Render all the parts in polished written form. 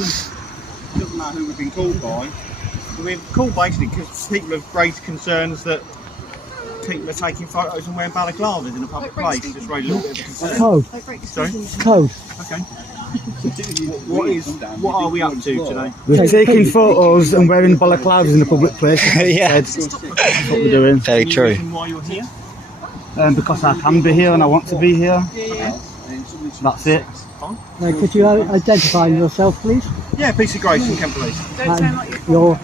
doesn't matter who we've been called by. We've been called basically because people have raised concerns that people are taking photos and wearing balaclavas in a public place. Just raised a little bit of a concern. Code. Sorry? It's code. Okay. What are we up to today? We're taking photos and wearing balaclavas in a public place. Yeah. That's what we're doing. Very Any true. reason why you're here? Because I can be here and I want to be here. That's it. Could you identify yourself, please? Yeah, Peace of Grace from Kent Police. Your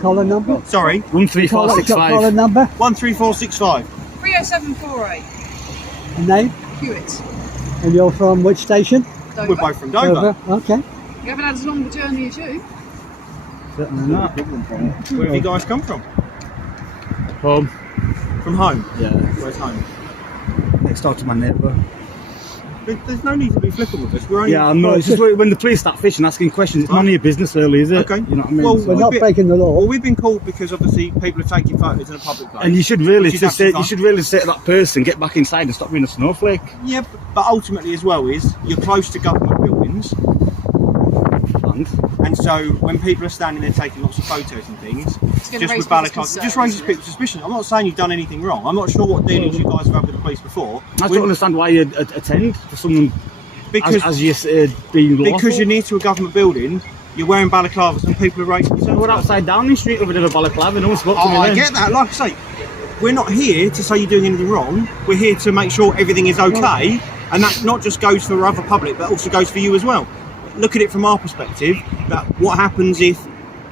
collar number? Sorry, 13465. Collar number? 13465. 30748. Name? Hewitt. And you're from which station? We're Dover. both from Dover. Okay. You haven't had as long a journey as you. Certainly not. Where have you guys come from? Home. From home? Yeah. Where's home? Next door to my neighbour. There's no need to be flippant with us. We're only... Yeah, I know. It's just when the police start fishing, asking questions, it's none of your business really, is it? Okay. You know what I mean? Well, So- We're not breaking the law. Well, we've been called because obviously people are taking photos in a public place. and you should really Which is say, absolutely you should really say to that person, get back inside and stop being a snowflake. Yeah, but ultimately as well is you're close to government buildings, and so when people are standing there taking lots of photos and things, just with balaclavas, it just raises people's suspicion. I'm not saying you've done anything wrong. I'm not sure what dealings you guys have had with the police before. I don't understand why you attend to someone as you being lawful. Because you're near to a government building, you're wearing balaclavas and people are raising concerns. We're outside Downing Street over there with a balaclava, no one spoke to Oh, me I then. get that. Like I say, we're not here to say you're doing anything wrong. We're here to make sure everything is okay, and that not just goes for other public, but also goes for you as well. Look at it from our perspective. That what happens if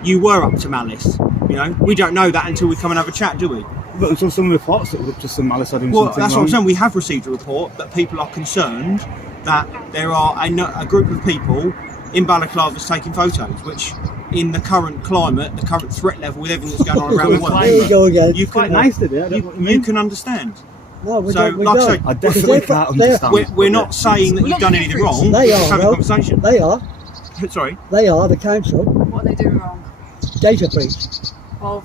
you were up to malice? You know, we don't know that until we come and have a chat, do we? But until someone reports that we're just some malice or doing Well, something that's wrong. what I'm saying. We have received a report that people are concerned that there are a group of people in balaclavas taking photos, which in the current climate, the current threat level with everything that's going on around the world, Here you go again. you Quite can, nice today, I don't know what you mean. you can understand. No, we So, don't. We like I don't. say, I definitely can't understand. We're not saying that you've done anything wrong. They We're just are, having a though. conversation. They are. Sorry. They are the council. What are they doing wrong? Data breach Of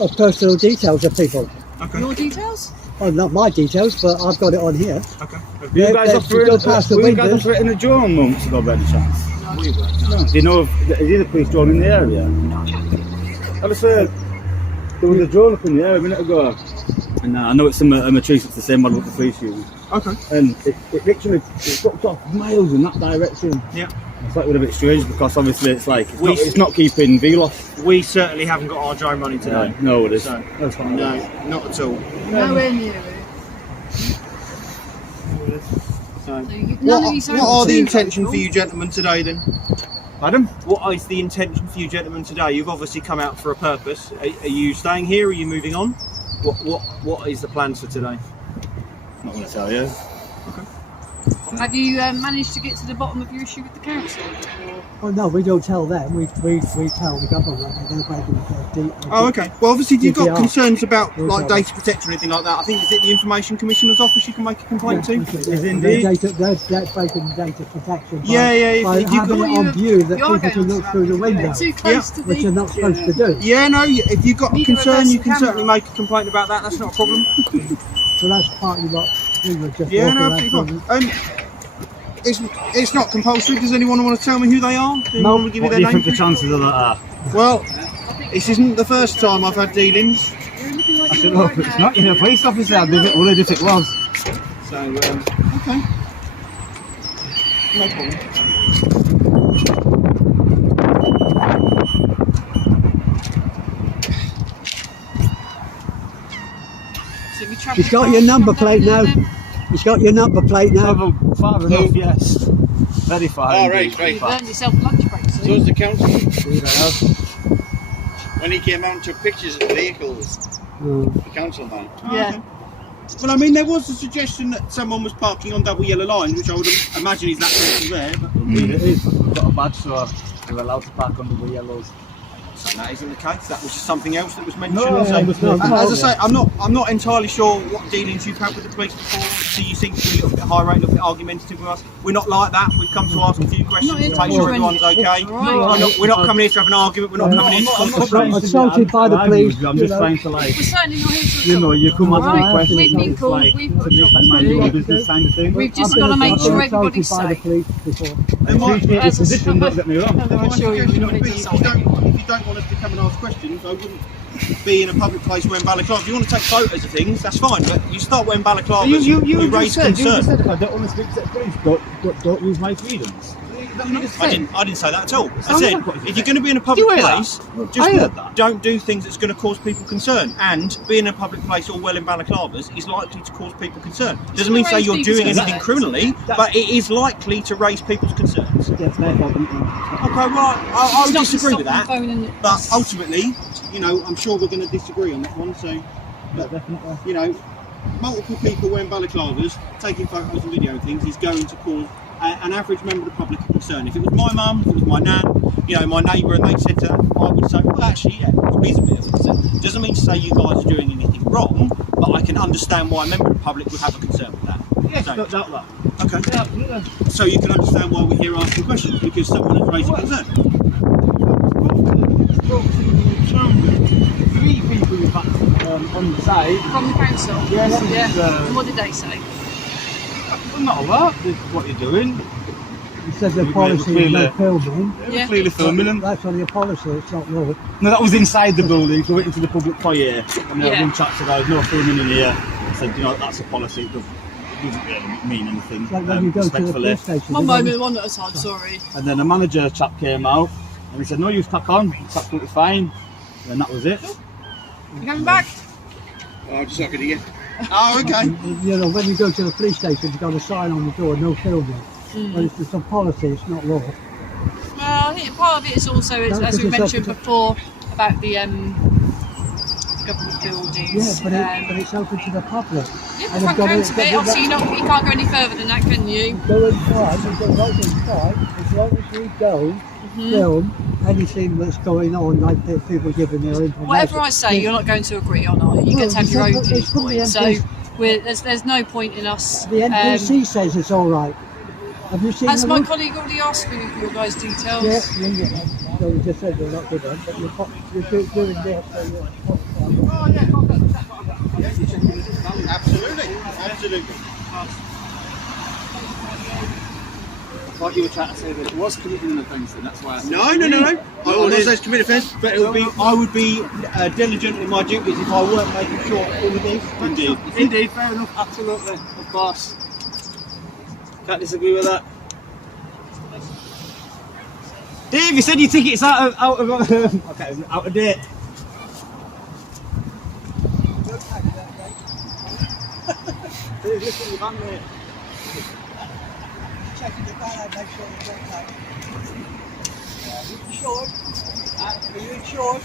of personal details of people. Okay. your details? Oh, not my details, but I've got it on here. Okay. You They- guys they- operating, go past the were you guys windows. operating a drone months ago by any chance? We were. No. Do you know if is there a police drone in the area? I was there was a drone up in the air a minute ago. And I know it's a Matrice, it's the same model the police use. Okay. And it literally dropped off miles in that direction. Yeah. It's like a bit strange because obviously it's like We- it's not keeping VLOS. We certainly haven't got our drone running today. No, it is. So, That's fine. no, not at all. Nowhere near it. So, So none of you what are the too intention vocal. for you gentlemen today then? Madam? What is the intention for you gentlemen today? You've obviously come out for a purpose. Are you staying here? Are you moving on? What is the plans for today? Not going to tell you. Have you managed to get to the bottom of your issue with the council? Oh no, we don't tell them. We tell the government that they're breaking the Oh, okay. Well, obviously, if you've got DPR. concerns about like DPR. data protection or anything like that, I think is it the Information Commissioner's office you can make a complaint to? Is indeed. They're breaking data protection. By, Yeah, yeah, By if you've having got- it on view that You're people can going look through the window, Too close to which the... you're not supposed to do. Yeah, no. If you've got a Neither concern, reverse you the can camera. certainly make a complaint about that. That's not a problem. So that's partly what we were just Yeah, walking no, around absolutely for. fine. It's not compulsory. Does anyone want to tell me who they are? Does anyone want to give What me do their you name? think the chances of that are? Well, this isn't the first time I've had dealings. You're looking like I you're said, all look, right it's now. not you're a police officer, I'd be a bit worried if it was. So, okay. No problem. So we travel She's got fast, your number come plate down now. there. He's got your number plate now. Far enough, yes. Very far. Oh, indeed. right. You've earned yourself a lunch break So soon. is the council. Indeed I have. When he came out and took pictures of the vehicles, the council man. Yeah. Well, I mean, there was a suggestion that someone was parking on double yellow lines, which I would imagine is that person there. But Indeed it is. We've got a badge, so we're allowed to park under the yellows. saying that isn't the case. That was just something else that was mentioned. No, So, no, as I say, I'm not entirely sure what dealings you've had with the police before. So you seem to be a little bit high rate, a little bit argumentative with us. We're not like that. We've come to ask a few questions to make sure everyone's okay. We're not coming here to have an argument. We're not coming here to cause problems. Assaulted by the police. I'm just trying to We're certainly not here to you know, you come ask me Right. questions. We've been it's called, like, we've got to me, jobs that's to my do. own business kind of thing. We've just got to make sure everybody's by the safe. police before. I appreciate your position, don't get me wrong. I assure you, we don't need to If insult you anyone. don't want us to come and ask questions, I wouldn't be in a public place wearing balaclavas. If you want to take photos of things, that's fine, but you start wearing balaclavas, you raise concern. You just said if I don't want to speak to the police, don't use my freedoms. I didn't say that at all. I said, if you're going to be in a public place, just don't do things that's going to cause people concern. And being in a public place all well in balaclavas is likely to cause people concern. Doesn't mean to say you're doing anything criminally, but it is likely to raise people's concerns. Okay, well, I would disagree with that. But ultimately, you know, I'm sure we're going to disagree on that one. So, but, you know, multiple people wearing balaclavas, taking photos and video things is going to cause an average member of the public a concern. If it was my mum, if it was my nan, you know, my neighbour, and they said that, I would say, well, actually, yeah, it is a bit of a concern. Doesn't mean to say you guys are doing anything wrong, but I can understand why a member of the public would have a concern with that. Yes, So- not that. Okay. Yeah, absolutely. So you can understand why we're here asking questions, because someone has raised a concern. Three people in fact on the side. From the council? Yes, Yeah. And what did they say? Well, not a lot. This is what you're doing. It says the policy is no filming. Yeah. Clearly filming them. That's only a policy, it's not law. No, that was inside the building. So we went into the public foyer, and Yeah. one chap said, "There's no filming in here." I said, "You know, that's a policy. It doesn't really mean anything." It's like when you go to the respectfully. police station. One they don't- moment, one at a time, sorry. And then a manager chap came out, and he said, "No, you crack on. It's absolutely fine." And that was it. You coming back? Oh, just not going to get. Oh, okay. You know, when you go to the police station, you've got a sign on the door, no filming. But it's just a policy, it's not law. Well, I think part of it is also, as we because it's mentioned up to- before, about the government buildings. Yeah, but it's open to the public. Yeah, and the they've front got counter it- bit. Obviously, you can't go any further than that, can you? Go inside, you go right inside, as long as we don't film anything that's going on, like the people giving their information. Whatever I say, you're not going to agree on, are you? You get to have your own it's from the viewpoint. So NPC. there's no point in us. The NPC says it's all right. Have you seen Has the my roof? colleague already asked for your guys' details? Yeah. So we just said they're not good ones, but you're doing this, so you're... Absolutely. Like you were trying to say that it was committing an offence, and that's why I said No. I wouldn't say it's committed offence, but I would be diligent in my duties if I weren't making sure all of this. Indeed, fair enough, absolutely, of course. Can't disagree with that. Dave, you said your ticket's out of date. Dave, listen, your van, mate. Checking the van out, make sure it's okay. You insured? Are you insured?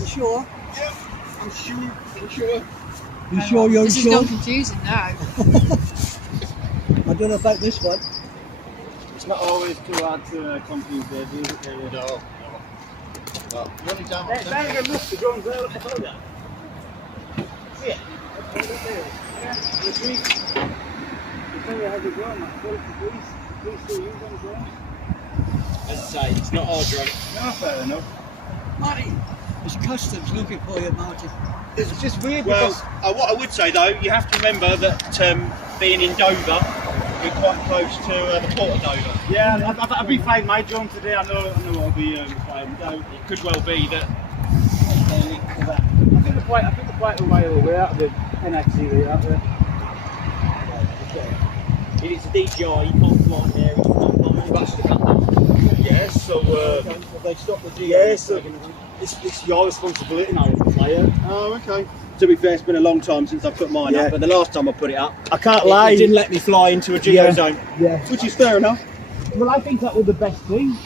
You sure? I'm sure. You sure you're This is not insured? confusing now. I don't know about this one. It's not always too hard to confuse, Dave, is it, Dave? No. Well, the only time Hey, there you go, look, the drone's there, look, I told you. See it? Yeah, the police. The thing that has a drone, that's the police. The police still use them drones. As I say, it's not our drone. No, fair enough. Marty, it's customs looking for you, Marty. It's just weird Well, because what I would say though, you have to remember that being in Dover, we're quite close to the port of Dover. yeah, I'll be flying my drone today. I know I'll be flying. So It could well be that. I think they're quite a while away out of the NXT, aren't they? If it's a DJI, you can't fly there. That's the cut. Yes, so They stop the DJI. yeah, so it's your responsibility now as a flyer. Oh, okay. To be fair, it's been a long time since I put mine Yeah. up, but the last time I put it up, I can't it lie. didn't let me fly into a geo zone, Yeah. which is fair enough. Well, I think that was the best thing.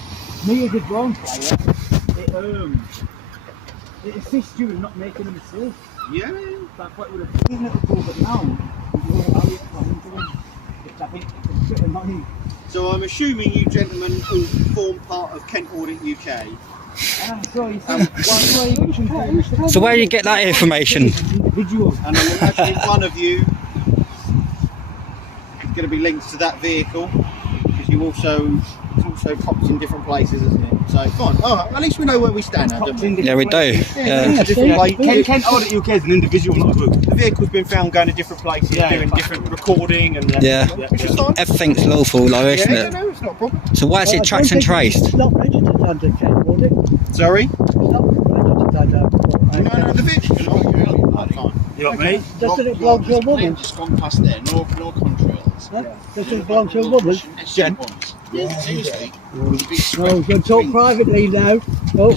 Me as a drone flyer, it assists you in not making a mistake. Yeah. That's what would have been at the pool, but now you won't allow it to come into them, which I think is a bit annoying. So I'm assuming you gentlemen all form part of Kent Audit UK. So where do you get that information? Individual. And I'm imagining one of you is going to be linked to that vehicle because you also it's also popped in different places, isn't it? So fine. All right. At least we know where we stand now, don't we? Yeah, we do. Yeah. Different places. Can Audit UK is an individual, not a group. The vehicle's been found going to different places, doing different recording and Yeah. which is fine. Everything's lawful though, isn't Yeah, it? no, it's not a problem. So why is it tracked and traced? It's not registered under Kent, was it? Sorry? It's not registered under. No, the vehicle. That's fine. You got me? Doesn't it belong to a woman? Just gone past there. No contrails. Huh? Doesn't it belong to a woman? Jen. Seriously. Oh, you can talk privately now. Oh,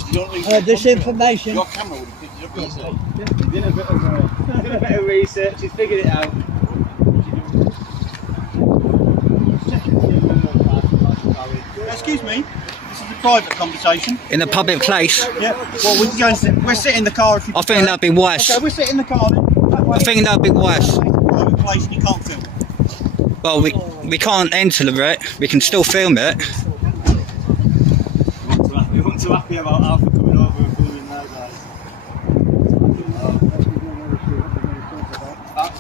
this information. Your camera would have picked it up easily. Did a bit of research, he's figured it out. Excuse me. This is a private conversation. In a public place? Yeah. Well, we can go and sit. We'll sit in the car if you. I think that'd be worse. Okay, we'll sit in the car then. That way. I think that'd be worse. It's a private place and you can't film. Well, we can't enter it. We can still film it. We want to happy about Alfie coming over and filming there, guys.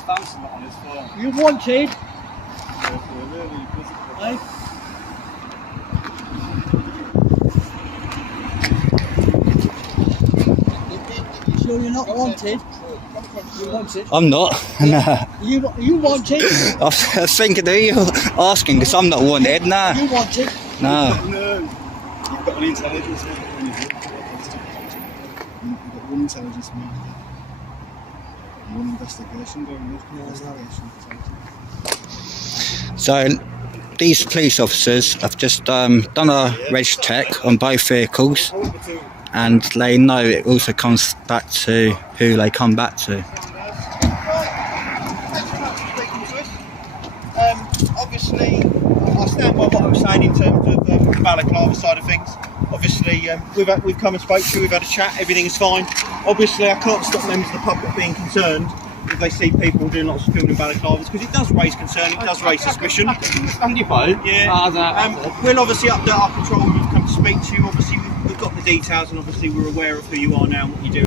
Found something on his phone. You wanted? Really Sure you're not wanted? You wanted? I'm not. Nah. You wanted? I was thinking, are you asking? Because I'm not wanted. Nah. You wanted? No. No. You've got an intelligence man. You've got one intelligence man. One investigation going on. So these police officers have just done a reg check on both vehicles, and they know it also comes back to who they come back to. Obviously, I stand by what I was saying in terms of the balaclava side of things. Obviously, we've come and spoke to you, we've had a chat, everything is fine. Obviously, I can't stop members of the public being concerned if they see people doing lots of filming balaclavas, because it does raise concern, it does raise suspicion. Understand your point. Yeah. We'll obviously update our control when we've come to speak to you. Obviously, we've got the details, and obviously we're aware of who you are now and what you do.